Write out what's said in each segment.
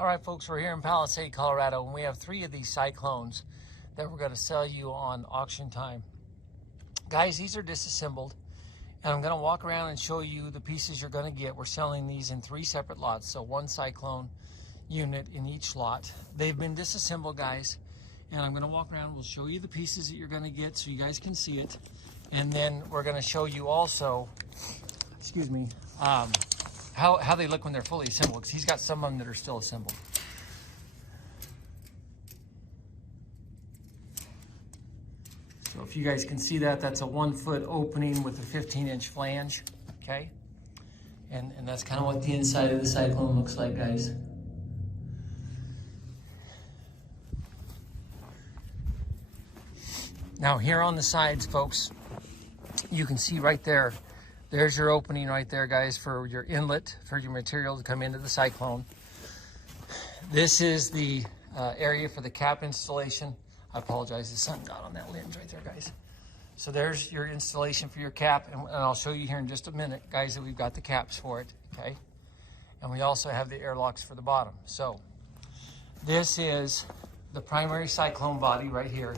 All right, folks, we're here in Palisade, Colorado, and we have 3 of these Cyclones that we're going to sell you on auction time. Guys, these are disassembled, and I'm going to walk around and show you the pieces you're going to get. We're selling these in 3 separate lots, so 1 Cyclone unit in each lot. They've been disassembled, guys, and I'm going to walk around. We'll show you the pieces that you're going to get so you guys can see it, and then we're going to show you also, excuse me, how they look when they're fully assembled, because he's got some of them that are still assembled. So if you guys can see that, that's a 1-foot opening with a 15-inch flange, okay? And that's kind of what the inside of the Cyclone looks like, guys. Now here on the sides, folks, you can see right there, there's your opening right there, guys, for your inlet, for your material to come into the Cyclone. This is the area for the cap installation. I apologize, the sun got on that lens right there, guys. So there's your installation for your cap, and I'll show you here in just a minute, guys, that we've got the caps for it, okay? And we also have the airlocks for the bottom. So this is the primary Cyclone body right here.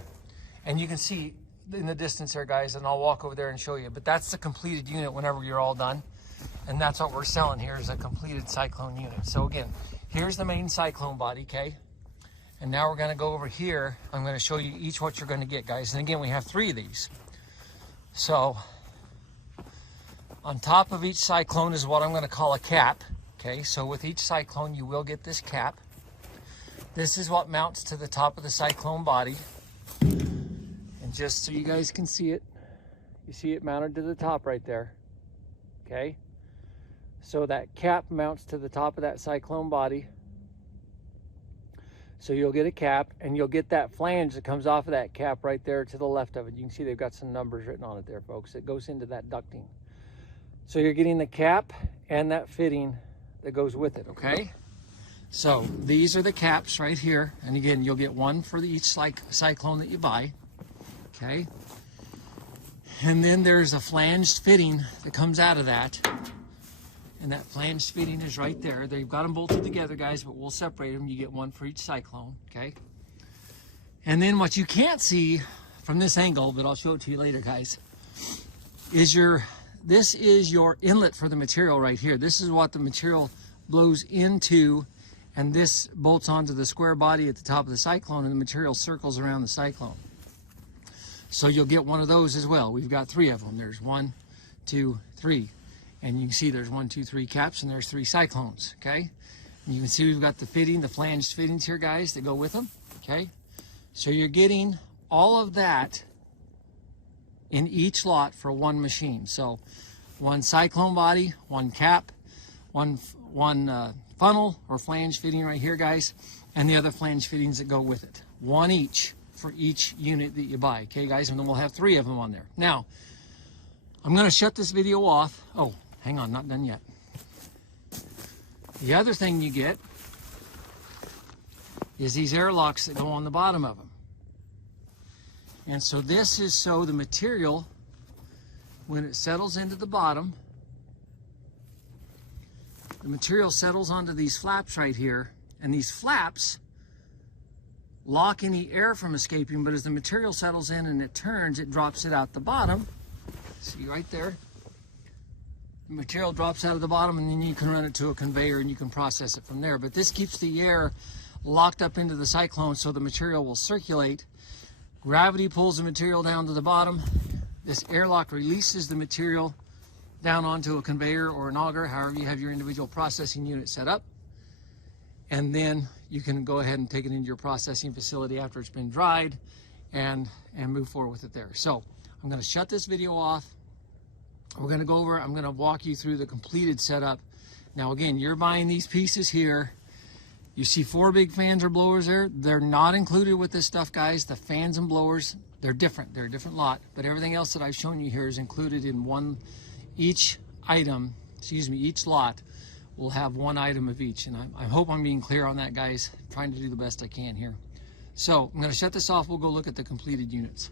And you can see in the distance there, guys, and I'll walk over there and show you, but that's the completed unit whenever you're all done. And that's what we're selling here, is a completed Cyclone unit. So again, here's the main Cyclone body, okay? And now we're gonna go over here. I'm gonna show you each what you're gonna get, guys. And again, we have 3 of these. So on top of each Cyclone is what I'm gonna call a cap, okay? So with each Cyclone, you will get this cap. This is what mounts to the top of the Cyclone body. Just so you guys can see it, you see it mounted to the top right there, okay? So that cap mounts to the top of that Cyclone body. So you'll get a cap, and you'll get that flange that comes off of that cap right there to the left of it. You can see they've got some numbers written on it there, folks. It goes into that ducting. So you're getting the cap and that fitting that goes with it, okay? So these are the caps right here. And again, you'll get 1 for each Cyclone that you buy. Okay, and then there's a flanged fitting that comes out of that, and that flanged fitting is right there. They've got them bolted together, guys, but we'll separate them. You get 1 for each Cyclone, okay? And then what you can't see from this angle, but I'll show it to you later, guys, is this is your inlet for the material right here. This is what the material blows into, and this bolts onto the square body at the top of the Cyclone, and the material circles around the Cyclone. So you'll get 1 of those as well. We've got 3 of them. There's 1, 2, 3. And you can see there's 1, 2, 3 caps, and there's 3 Cyclones, okay? And you can see we've got the fitting, the flanged fittings here, guys, that go with them, okay? So you're getting all of that in each lot for 1 machine. So 1 Cyclone body, 1 cap, one funnel or flange fitting right here, guys, and the other flange fittings that go with it. 1 each for each unit that you buy, okay, guys? And then we'll have 3 of them on there. Now, I'm going to shut this video off. Oh, hang on, not done yet. The other thing you get is these airlocks that go on the bottom of them. And so this is so the material, when it settles into the bottom, the material settles onto these flaps right here, and these flaps lock any air from escaping, but as the material settles in and it turns, it drops it out the bottom. See right there? The material drops out of the bottom, and then you can run it to a conveyor and you can process it from there. But this keeps the air locked up into the Cyclone so the material will circulate. Gravity pulls the material down to the bottom. This airlock releases the material down onto a conveyor or an auger, however you have your individual processing unit set up. And then you can go ahead and take it into your processing facility after it's been dried and move forward with it there. So I'm going to shut this video off. We're going to go over, I'm going to walk you through the completed setup. Now again, you're buying these pieces here. You see 4 big fans or blowers there. They're not included with this stuff, guys. The fans and blowers, they're different. They're a different lot. But everything else that I've shown you here is included in each item, each lot will have 1 item of each. And I hope I'm being clear on that, guys. I'm trying to do the best I can here. So I'm going to shut this off. We'll go look at the completed units.